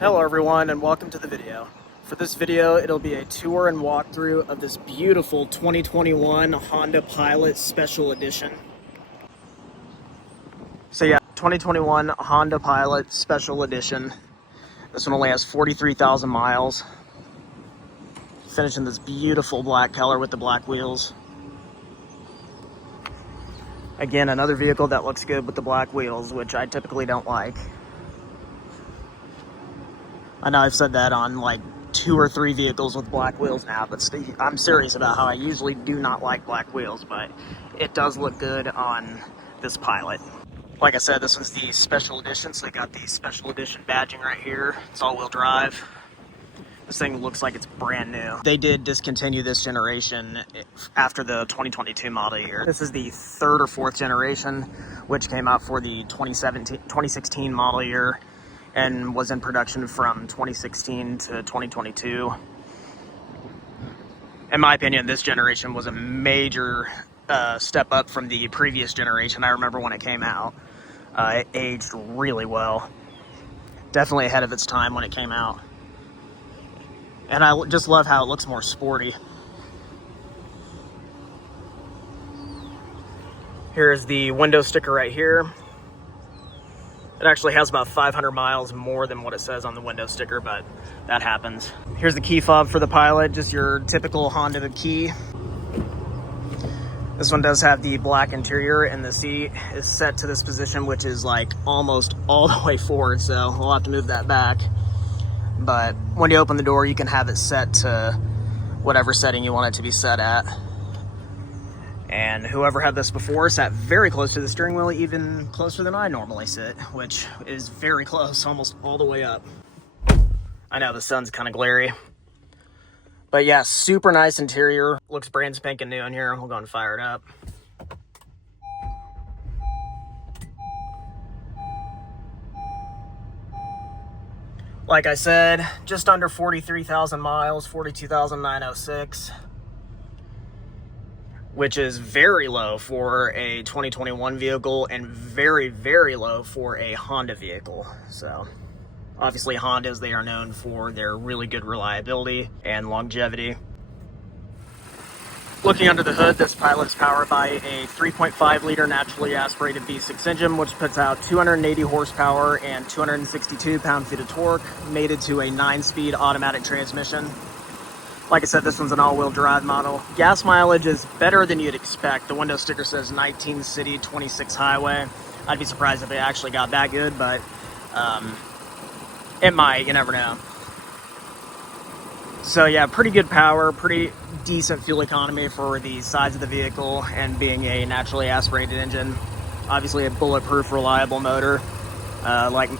Hello everyone and welcome to the video. For this video, it'll be a tour and walkthrough of this beautiful 2021 Honda Pilot Special Edition. So yeah, 2021 Honda Pilot Special Edition. This one only has 43,000 miles. Finished in this beautiful black color with the black wheels. Again, another vehicle that looks good with the black wheels, which I typically don't like. I know I've said that on like 2 or 3 vehicles with black wheels now, but I'm serious about how I usually do not like black wheels, but it does look good on this Pilot. Like I said, this one's the Special Edition, so they got the Special Edition badging right here. It's all-wheel drive. This thing looks like it's brand new. They did discontinue this generation after the 2022 model year. This is the 3rd or 4th generation, which came out for the 2016 model year and was in production from 2016 to 2022. In my opinion, this generation was a major step up from the previous generation. I remember when it came out. It aged really well. Definitely ahead of its time when it came out. And I just love how it looks more sporty. Here's the window sticker right here. It actually has about 500 miles more than what it says on the window sticker, but that happens. Here's the key fob for the Pilot, just your typical Honda key. This one does have the black interior, and the seat is set to this position, which is like almost all the way forward, so we'll have to move that back. But when you open the door, you can have it set to whatever setting you want it to be set at. And whoever had this before sat very close to the steering wheel, even closer than I normally sit, which is very close, almost all the way up. I know the sun's kind of glary. But yeah, super nice interior. Looks brand spanking new in here. We'll go and fire it up. Like I said, just under 43,000 miles, 42,906. Which is very low for a 2021 vehicle and very, very low for a Honda vehicle. So obviously Hondas, they are known for their really good reliability and longevity. Looking under the hood, this Pilot is powered by a 3.5 liter naturally aspirated V6 engine, which puts out 280 horsepower and 262 pound-feet of torque, mated to a 9-speed automatic transmission. Like I said, this one's an all-wheel drive model. Gas mileage is better than you'd expect. The window sticker says 19 city, 26 highway. I'd be surprised if it actually got that good, but it might, you never know. So yeah, pretty good power, pretty decent fuel economy for the size of the vehicle and being a naturally aspirated engine. Obviously a bulletproof, reliable motor, like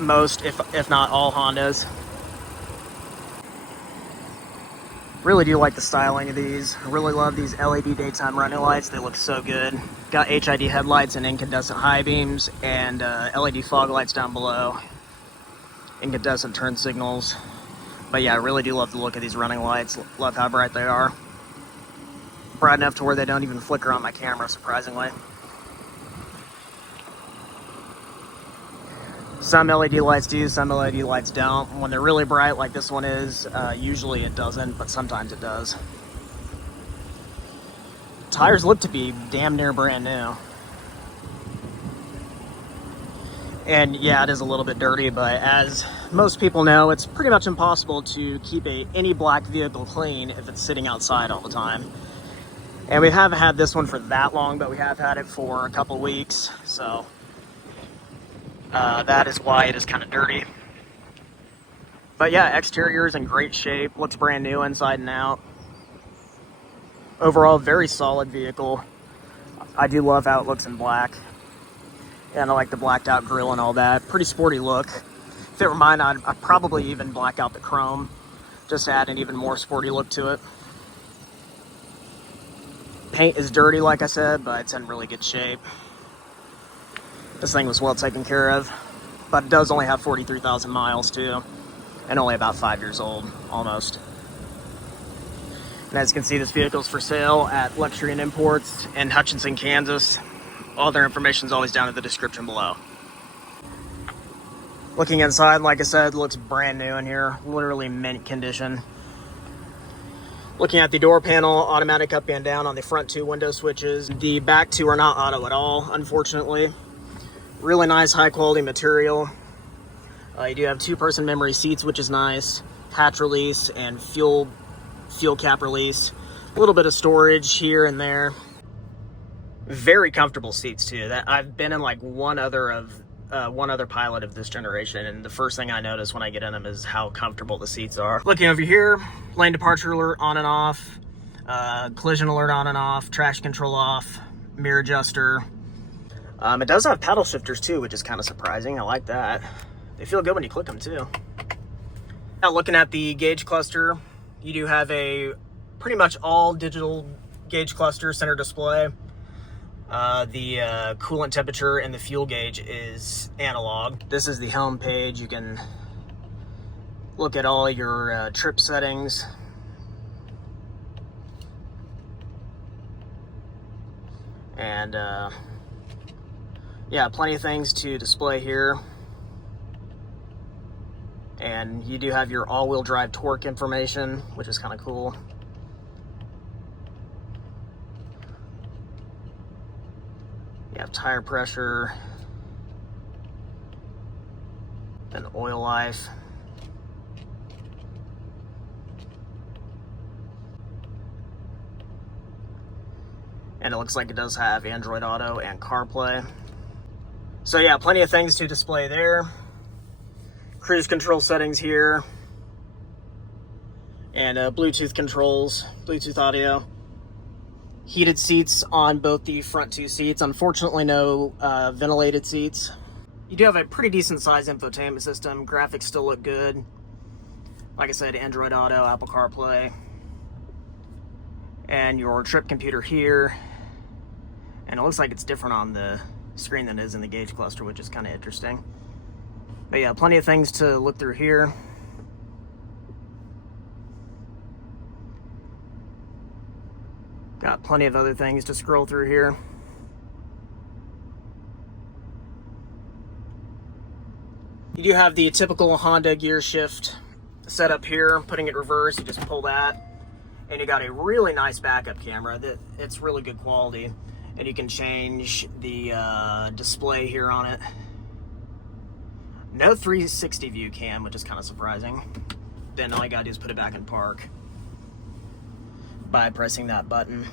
most, if not all Hondas. Really do like the styling of these. I really love these LED daytime running lights. They look so good. Got HID headlights and incandescent high beams, and LED fog lights down below. Incandescent turn signals. But yeah, I really do love the look of these running lights. Love how bright they are. Bright enough to where they don't even flicker on my camera, surprisingly. Some LED lights do, some LED lights don't. When they're really bright like this one is, usually it doesn't, but sometimes it does. Tires look to be damn near brand new. And yeah, it is a little bit dirty, but as most people know, it's pretty much impossible to keep any black vehicle clean if it's sitting outside all the time. And we haven't had this one for that long, but we have had it for a couple weeks, so that is why it is kind of dirty. But yeah, exterior is in great shape. Looks brand new inside and out. Overall, very solid vehicle. I do love how it looks in black. And I like the blacked out grille and all that. Pretty sporty look. If it were mine, I'd probably even black out the chrome, just to add an even more sporty look to it. Paint is dirty, like I said, but it's in really good shape. This thing was well taken care of, but it does only have 43,000 miles too, and only about 5 years old, almost. And as you can see, this vehicle is for sale at Luxury and Imports in Hutchinson, Kansas. All their information is always down in the description below. Looking inside, like I said, looks brand new in here, literally mint condition. Looking at the door panel, automatic up and down on the front 2 window switches. The back 2 are not auto at all, unfortunately. Really nice, high quality material. You do have 2-person memory seats, which is nice. Hatch release and fuel cap release. A little bit of storage here and there. Very comfortable seats too. That I've been in like one other Pilot of this generation, and the first thing I notice when I get in them is how comfortable the seats are. Looking over here, lane departure alert on and off, collision alert on and off, traction control off, mirror adjuster. It does have paddle shifters too, which is kind of surprising. I like that. They feel good when you click them too. Now looking at the gauge cluster, you do have a pretty much all digital gauge cluster center display. The coolant temperature and the fuel gauge is analog. This is the home page. You can look at all your trip settings. And yeah, plenty of things to display here. And you do have your all-wheel drive torque information, which is kind of cool. You have tire pressure, then oil life. And it looks like it does have Android Auto and CarPlay. So yeah, plenty of things to display there. Cruise control settings here. And Bluetooth controls, Bluetooth audio. Heated seats on both the front 2 seats. Unfortunately, no ventilated seats. You do have a pretty decent size infotainment system. Graphics still look good. Like I said, Android Auto, Apple CarPlay. And your trip computer here. And it looks like it's different on the screen than it is in the gauge cluster, which is kind of interesting. But yeah, plenty of things to look through here. Got plenty of other things to scroll through here. You do have the typical Honda gear shift setup here. Putting it reverse, you just pull that. And you got a really nice backup camera. It's really good quality. And you can change the display here on it. No 360 view cam, which is kind of surprising. Then all you gotta do is put it back in park by pressing that button.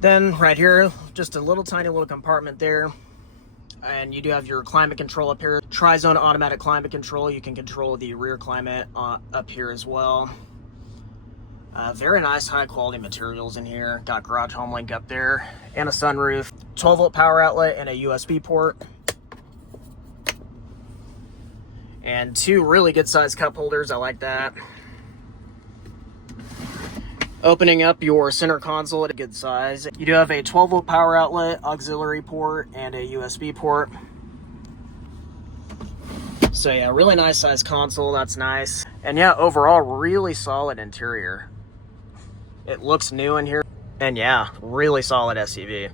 Then right here, just a tiny little compartment there. And you do have your climate control up here. Tri-zone automatic climate control. You can control the rear climate up here as well. Very nice high quality materials in here. Got garage home link up there and a sunroof. 12 volt power outlet and a USB port. And 2 really good sized cup holders. I like that. Opening up your center console at a good size. You do have a 12 volt power outlet, auxiliary port, and a USB port. So yeah, really nice size console, that's nice. And yeah, overall, really solid interior. It looks new in here. And yeah, really solid SUV.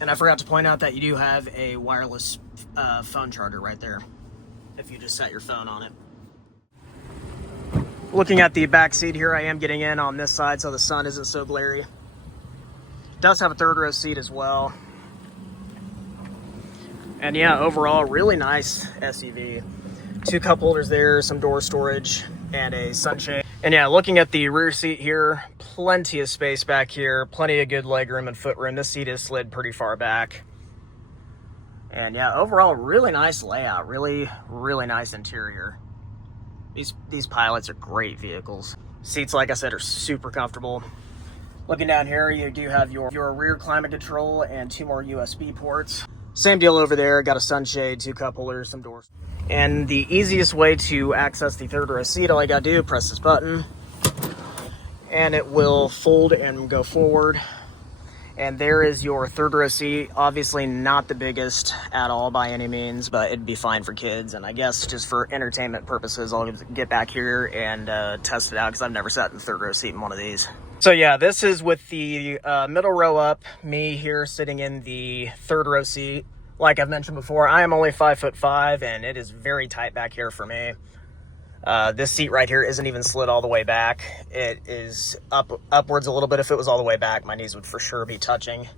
And I forgot to point out that you do have a wireless phone charger right there, if you just set your phone on it. Looking at the back seat here, I am getting in on this side so the sun isn't so glary. It does have a 3rd row seat as well. And yeah, overall, really nice SUV. 2 cup holders there, some door storage, and a sunshade. And yeah, looking at the rear seat here, plenty of space back here, plenty of good legroom and footroom. This seat is slid pretty far back. And yeah, overall, really nice layout, really nice interior. These Pilots are great vehicles. Seats, like I said, are super comfortable. Looking down here, you do have your rear climate control and 2 more USB ports. Same deal over there, got a sunshade, 2 cup holders, some doors. And the easiest way to access the 3rd row seat, all I gotta do, press this button, and it will fold and go forward. And there is your 3rd row seat. Obviously not the biggest at all by any means, but it'd be fine for kids. And I guess just for entertainment purposes, I'll get back here and test it out because I've never sat in the 3rd row seat in one of these. So yeah, this is with the middle row up, me here sitting in the 3rd row seat. Like I've mentioned before, I am only 5'5", and it is very tight back here for me. This seat right here isn't even slid all the way back. It is upwards a little bit. If it was all the way back, my knees would for sure be touching.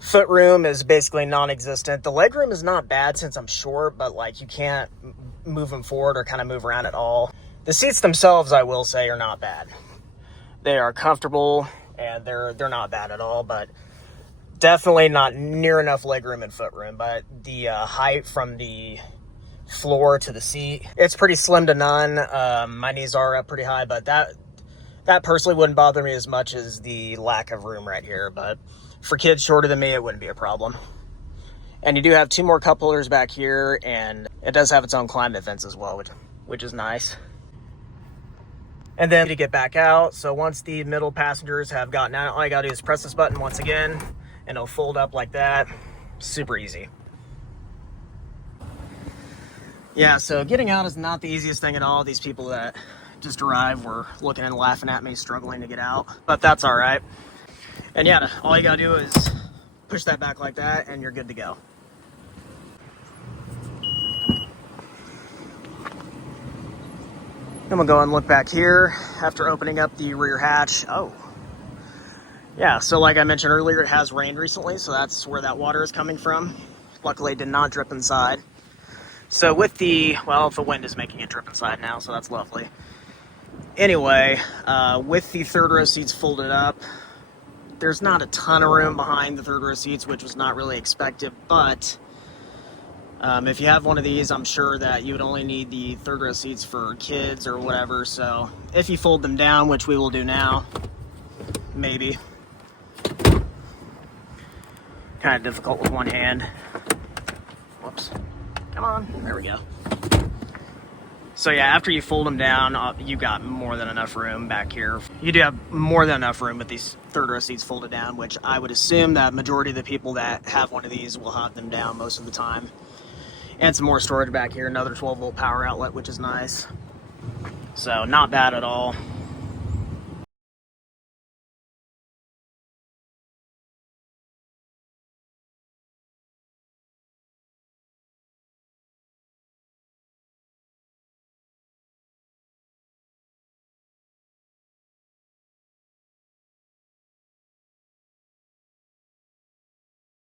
Foot room is basically non-existent. The leg room is not bad since I'm short, but like you can't move them forward or kind of move around at all. The seats themselves, I will say, are not bad. They are comfortable and they're not bad at all, but definitely not near enough leg room and foot room. But the height from the floor to the seat, it's pretty slim to none. My knees are up pretty high, but that personally wouldn't bother me as much as the lack of room right here. But for kids shorter than me, it wouldn't be a problem. And you do have 2 more cup holders back here, and it does have its own climate fence as well, which is nice. And then to get back out, so once the middle passengers have gotten out, all you gotta do is press this button once again, and it'll fold up like that. Super easy. Yeah, so getting out is not the easiest thing at all. These people that just arrived were looking and laughing at me, struggling to get out, but that's all right. And yeah, all you gotta do is push that back like that, and you're good to go. Then we'll go and look back here after opening up the rear hatch. Oh, yeah, so like I mentioned earlier, it has rained recently, so that's where that water is coming from. Luckily, it did not drip inside. So with the wind is making it drip inside now, so that's lovely. Anyway, with the third row seats folded up, there's not a ton of room behind the third row seats, which was not really expected, but if you have one of these, I'm sure that you would only need the third row seats for kids or whatever. So if you fold them down, which we will do now, maybe. Kind of difficult with one hand. Whoops. Come on. There we go. So yeah, after you fold them down, you got more than enough room back here. You do have more than enough room with these third row seats folded down, which I would assume that majority of the people that have one of these will have them down most of the time. And some more storage back here, another 12-volt power outlet, which is nice. So not bad at all.